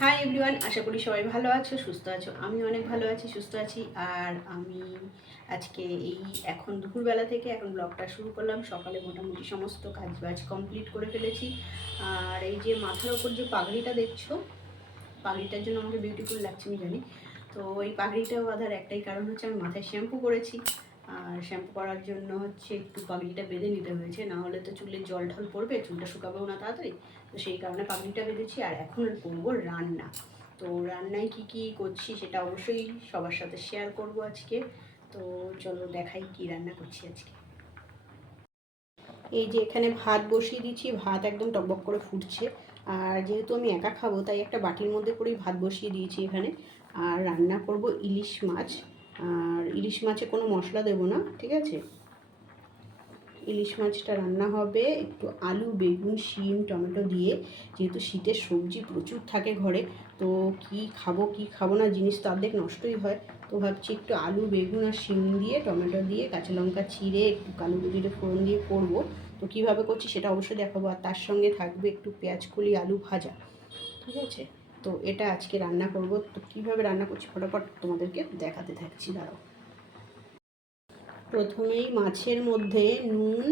Hi everyone আশা করি সবাই ভালো আছো, সুস্থ আছো। আমি অনেক ভালো আছি, সুস্থ আছি। আর আমি আজকে এই এখন দুপুরবেলা থেকে এখন ব্লগটা শুরু করলাম। সকালে মোটামুটি সমস্ত কাজ বাজ কমপ্লিট করে ফেলেছি। আর এই যে মাথার ওপর যে পাগড়িটা দেখছ, পাগড়িটার জন্য আমাকে বিউটিফুল লাগছে, আমি জানি। তো এই পাগড়িটা বাঁধার একটাই কারণ হচ্ছে আমি মাথায় শ্যাম্পু করেছি। আর শ্যাম্পু করার জন্য হচ্ছে একটু পাগড়িটা বেঁধে নিতে হয়েছে, না হলে তো চুলে জল ঢল পড়বে, চুলটা শুকাবেও না তাড়াতাড়ি। তো সেই কারণে পাগড়িটা বেঁধেছি আর এখন করব রান্না। তো রান্নায় কি কি করছি সেটা অবশ্যই সবার সাথে শেয়ার করব আজকে। তো চলো দেখাই কি রান্না করছি আজকে। এই যে এখানে ভাত বসিয়ে দিচ্ছি ভাত একদম টকবক করে ফুটছে। আর যেহেতু আমি একা খাব, তাই একটা বাটির মধ্যে করেই ভাত বসিয়ে দিয়েছি এখানে। আর রান্না করব ইলিশ মাছ। আর ইলিশ মাছে কোনো মশলা দেবো না, ঠিক আছে? ইলিশ মাছটা রান্না হবে একটু আলু, বেগুন, শিম, টমেটো দিয়ে। যেহেতু শীতের সবজি প্রচুর থাকে ঘরে, তো কি খাব কি খাব না, জিনিস তো অর্ধেক নষ্টই হয়। তো ভাবছি একটু আলু, বেগুন আর শিম দিয়ে, টমেটো দিয়ে, কাঁচা লঙ্কা চিড়ে একটু কালো জিরে ফোড়ন দিয়ে করব। তো কীভাবে করছি সেটা অবশ্যই দেখাবো, আর তার সঙ্গে থাকবে একটু পেঁয়াজ কলি আলু ভাজা, ঠিক আছে? তো এটা আজকে রান্না করব। তো কীভাবে রান্না করছি ফটাফট তোমাদেরকে দেখাতে থাকছি, দাঁড়াও। প্রথমেই মাছের মধ্যে নুন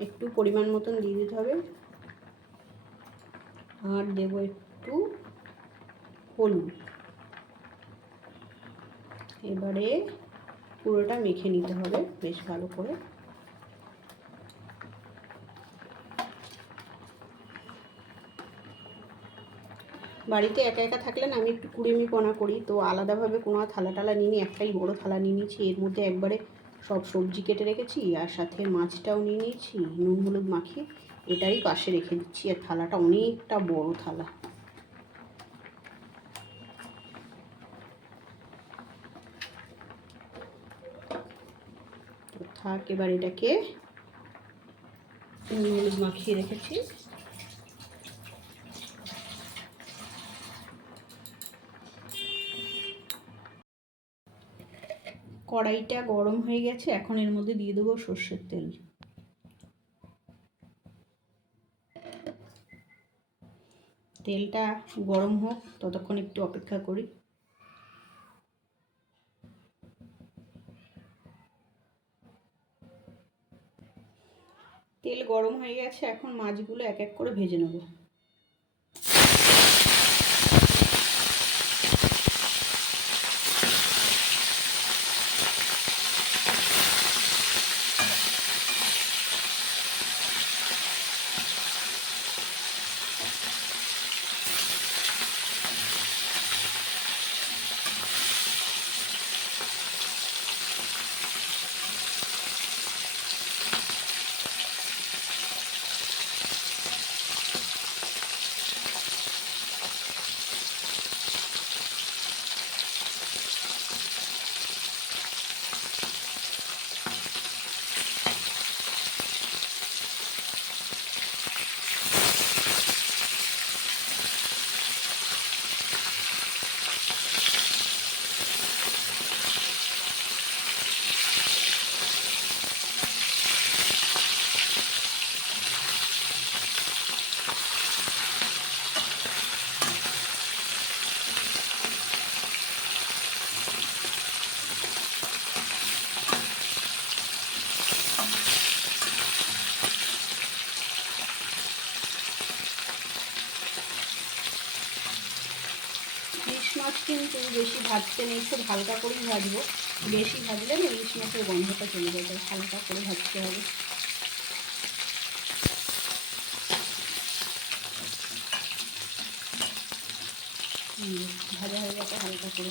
একটু পরিমাণ মতন দিয়ে দিতে হবে। আর দেব একটু হলুদ। এবারে পুরোটা মেখে নিতে হবে, বেশ ভালো করে। বাড়িতে একা একা থাকলে না আমি একটু কুড়েমি পনা করি। তো আলাদাভাবে কোনো থালা টালা নিয়ে একটাই বড় থালা নিয়ে নিয়েছি। এর মধ্যে একবারে সব সবজি কেটে রেখেছি আর সাথে মাছটাও নিয়ে নিয়েছি, নুন হলুদ মাখিয়ে এটাই পাশে রেখে দিচ্ছি। আর থালাটা অনেকটা বড় থালা। থাক, এবার এটাকে নুন হলুদ মাখিয়ে রেখেছি। কড়াইটা গরম হয়ে গেছে, এখন এর মধ্যে দিয়ে দেবো সর্ষের তেল। তেলটা গরম হোক, ততক্ষণ একটু অপেক্ষা করি। তেল গরম হয়ে গেছে, এখন মাছগুলো এক এক করে ভেজে নেব। বেশি ভাজতে নেই, খুব হালকা করেই ভাজবো। বেশি ভাজলে না ইলিশ মাছের গন্ধটা চলে যাবে হালকা করে ভাজতে হবে। ভাজা হয়ে গেছে হালকা করে।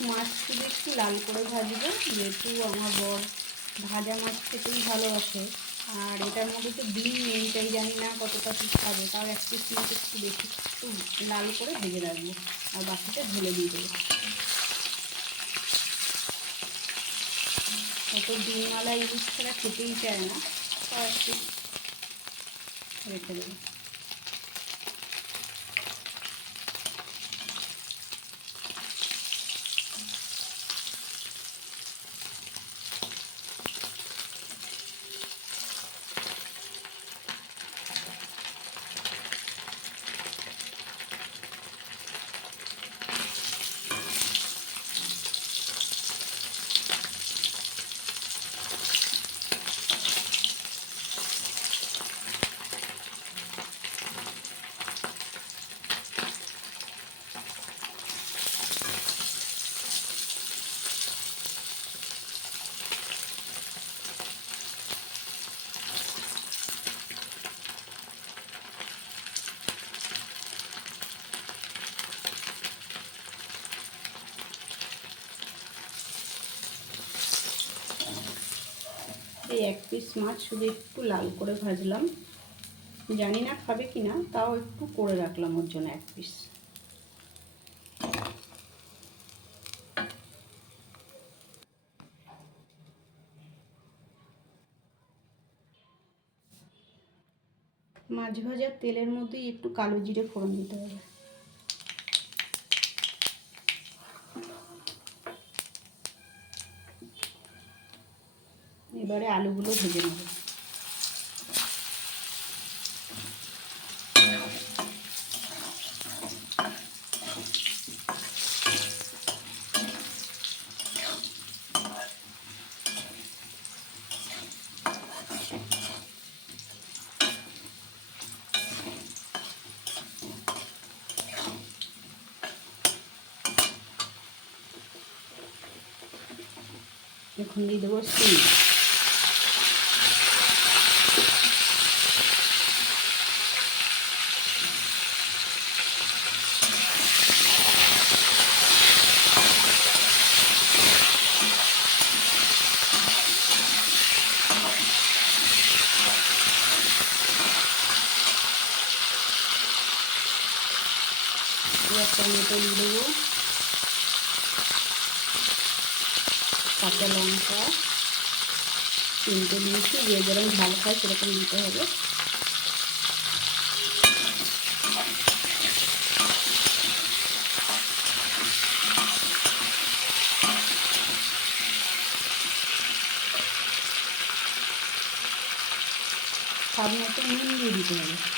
পিস মাছ শুধু একটু লাল করে ভাজবো, যেহেতু আমার বর ভাজা মাছ খেতেই ভালোবাসে। আর এটার মধ্যে তো ডিম নেই তাই জানি না কতটা পিস খাবে, তাও এক পিস মাছ একটু বেশি একটু লাল করে ভেজে রাখব, আর বাকিটা ঢেলে দিয়ে দেবো। অত ডিমওয়ালা ইলিশ ছাড়া খেতেই চায় না, তাও এক পিস রেখে দেবো। এই এক পিস মাছ শুধু একটু লাল করে ভাজলাম। জানি না খাবে কি না তাও একটু করে রাখলাম ওর জন্য এক পিস। মাছ ভাজার তেলের মধ্যেই একটু কালো জিরে ফোড়ন দিতে হবে। এবারে আলুগুলো ভেজে নেব। এখন দিয়ে দেবো সিম এবার টমেটো দিয়ে দেবো কাঁচা লঙ্কা তিনটে দিয়েছি যে যেরকম ঝাল খায় সেরকম দিতে হবে। স্বাদ নুন দিয়ে দিতে হবে।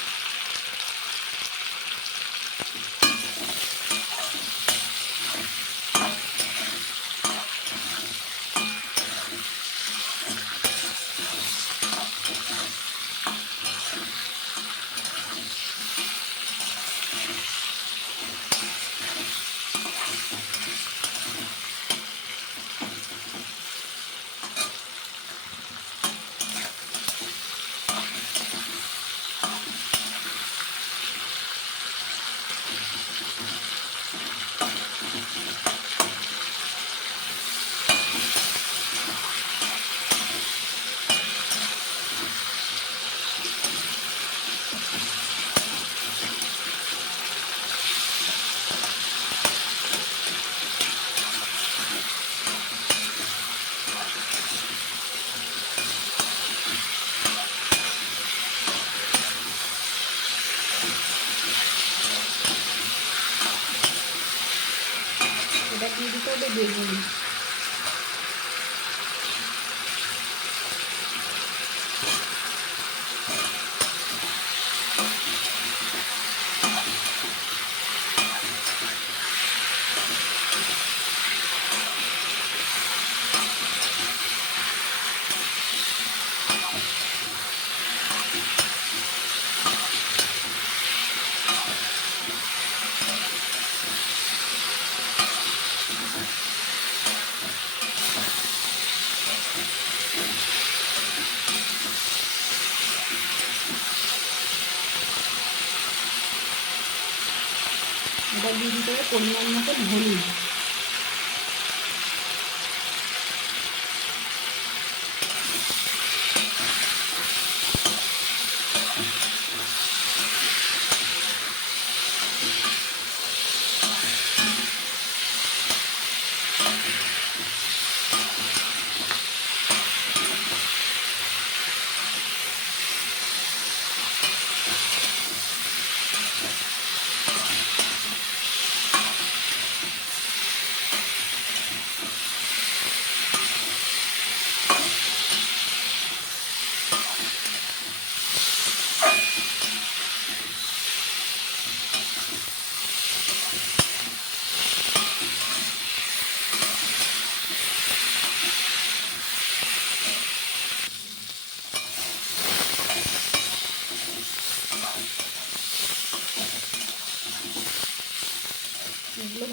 এটা দিয়ে দিতে হবে পরিমাণ মতো হলুদ।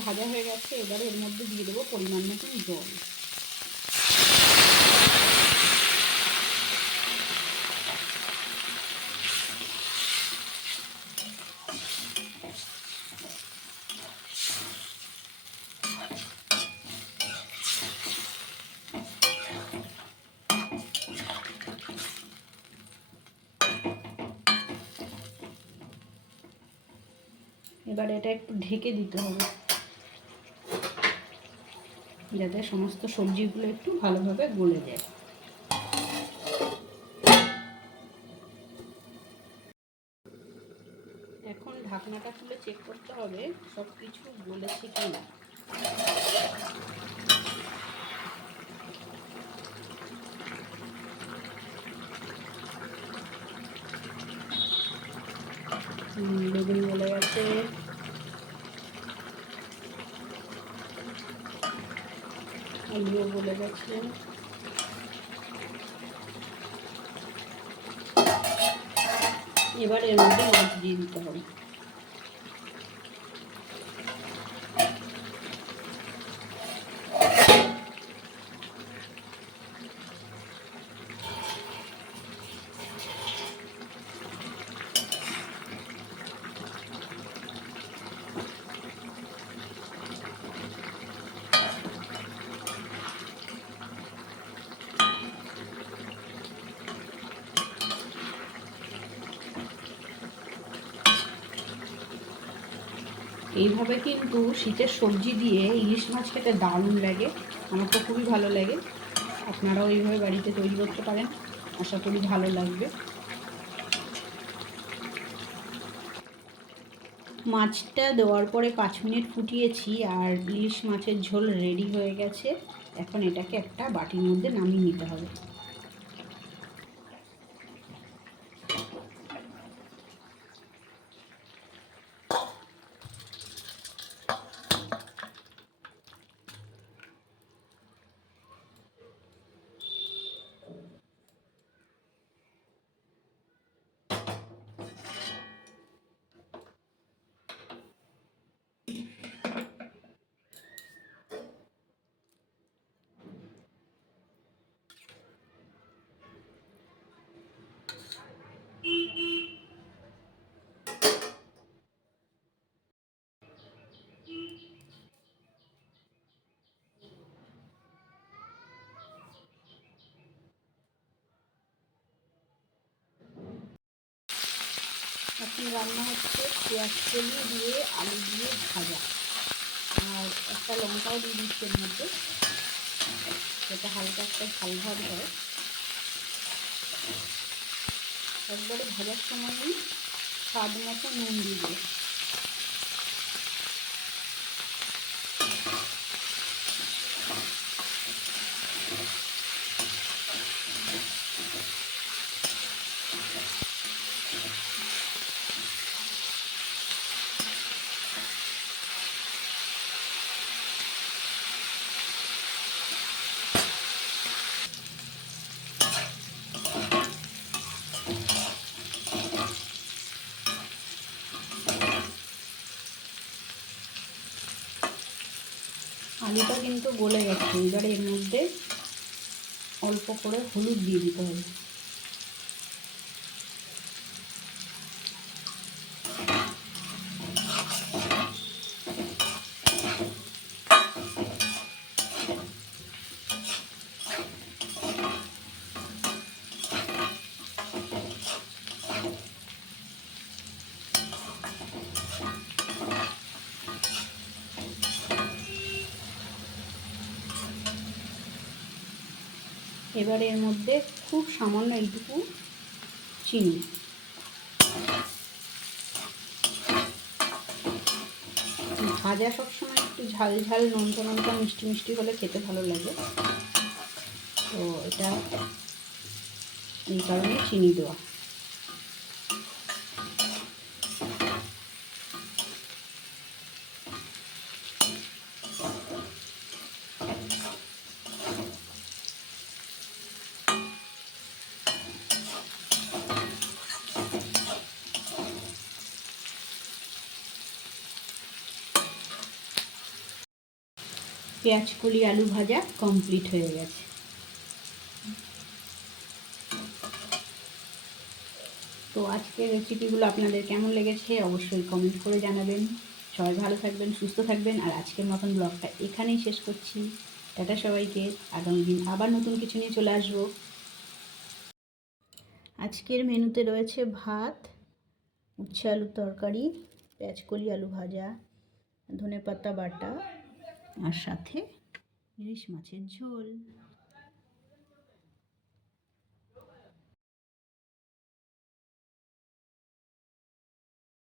ভাজা হয়ে গেছে, এবারে এর মধ্যে দিয়ে দেবো পরিমাণ মতন জল। এবার এটা একটু ঢেকে দিতে হবে। যাতে সমস্ত সবজিগুলো একটু ভালোভাবে গলে যায়। এখন ঢাকনাটা খুলে চেক করতে হবে সব কিছু গলেছে কি না বেগুন গলে গেছে আলুও বলে গেছে এবার এর মধ্যে মাছ দিয়ে দিতে হবে। এইভাবে কিন্তু শীতের সবজি দিয়ে ইলিশ মাছ খেতে দারুণ লাগে। আমার তো খুবই ভালো লাগে। আপনারাও এইভাবে বাড়িতে তৈরি করতে পারেন। আশা করি ভালো লাগবে। মাছটা দেওয়ার পরে পাঁচ মিনিট ফুটিয়েছি আর ইলিশ মাছের ঝোল রেডি হয়ে গেছে। এখন এটাকে একটা বাটির মধ্যে নামিয়ে নিতে হবে। রান্না হচ্ছে পেঁয়াজ তেলি দিয়ে আলু দিয়ে ভাজা। আর একটা লঙ্কাও দিয়ে দিচ্ছে এর মধ্যে। সেটা হালকা একটা ঝাল ভাব হয় একবারে ভাজার সময় স্বাদ মতো নুন দিয়ে আলুটা কিন্তু গলে গেছে। এবারে এর মধ্যে অল্প করে হলুদ দিয়ে দিতে হবে। এবার এর মধ্যে খুব সামান্য এইটুকু চিনি। ভাজা সবসময় একটু ঝাল ঝাল নোনতা নোনতা মিষ্টি মিষ্টি হলে খেতে ভালো লাগে। তো এটা এই কারণে চিনি দেওয়া। পেঁয়াজ কলি আলু ভাজা কমপ্লিট হয়ে গেছে। তো আজকের রেসিপিগুলো আপনাদের কেমন লেগেছে অবশ্যই কমেন্ট করে জানাবেন। সবাই ভালো থাকবেন, সুস্থ থাকবেন, আর আজকের মতন ব্লগটা এখানেই শেষ করছি। টাটা সবাইকে, আগামী দিন আবার নতুন কিছু নিয়ে চলে আসব। আজকের মেনুতে রয়েছে ভাত, উচ্ছে আলুর তরকারি পেঁয়াজকলি আলু ভাজা ধনে পাতা বাটা আর সাথে ইলিশ মাছের ঝোল।